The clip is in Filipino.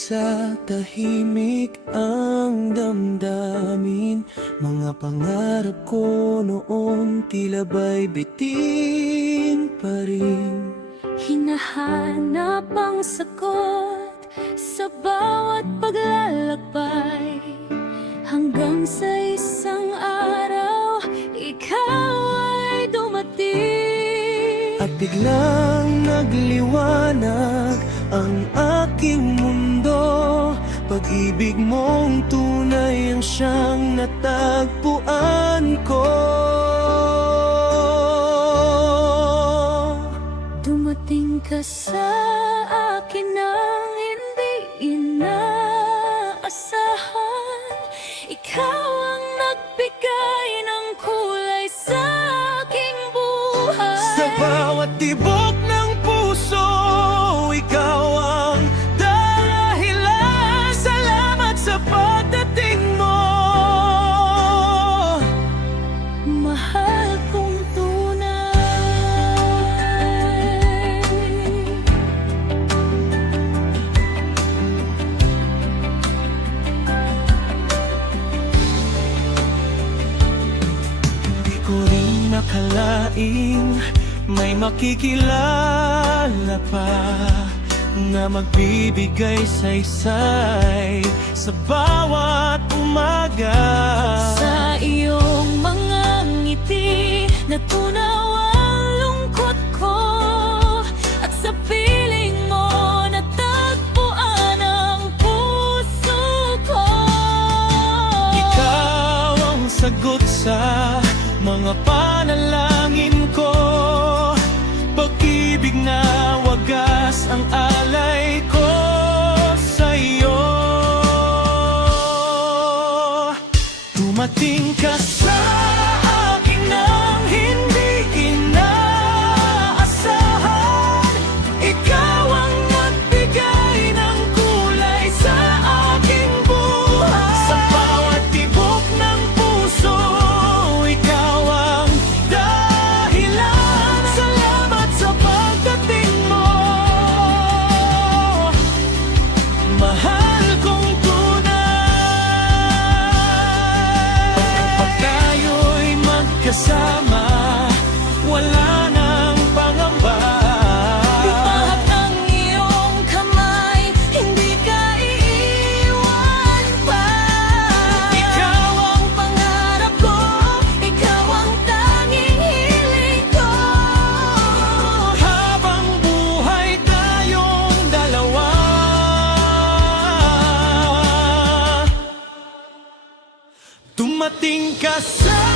sa tahimik ang damdamin. Mga pangarap ko noon tila ba'y bitin pa rin. Hinahanap ang sagot sa bawat paglalakbay, hanggang sa isang araw ikaw ay dumating. At biglang nagliwanag ang aking mundo. Pag-ibig mong tunay ang siyang natagpuan ko. Dumating ka sa akin nang hindi inaasahan. Ikaw ang nagbigay ng kulay sa aking buhay. Sa bawat tibok ng puso, ikaw ang dahilan. Salamat sa pagdating mo. Mahal kong tunay. Di ko rin nakalaing may makikilala pa na magbibigay saysay sa bawat umaga. Sa iyong mga ngiti natunaw ang lungkot ko, at sa piling mo natagpuan ang puso ko. Ikaw ang sagot sa mga panalangin ko. Pag-ibig na wagas ang alay ko sa iyo. Dumating ka sa akin nang hindi inaasahan. Ikaw ang nagbigay ng kulay sa aking buhay. Sa bawat tibok ng puso, ikaw ang dahilan. Salamat sa pagdating mo. Mahal kong tunay. Pag tayo'y magkasama, wala nang pangamba. Ipahak ang iyong kamay, hindi ka iiwan pa. Ikaw ang pangarap ko, ikaw ang tanging hiling ko. habang buhay tayong dalawa. Dumating ka sa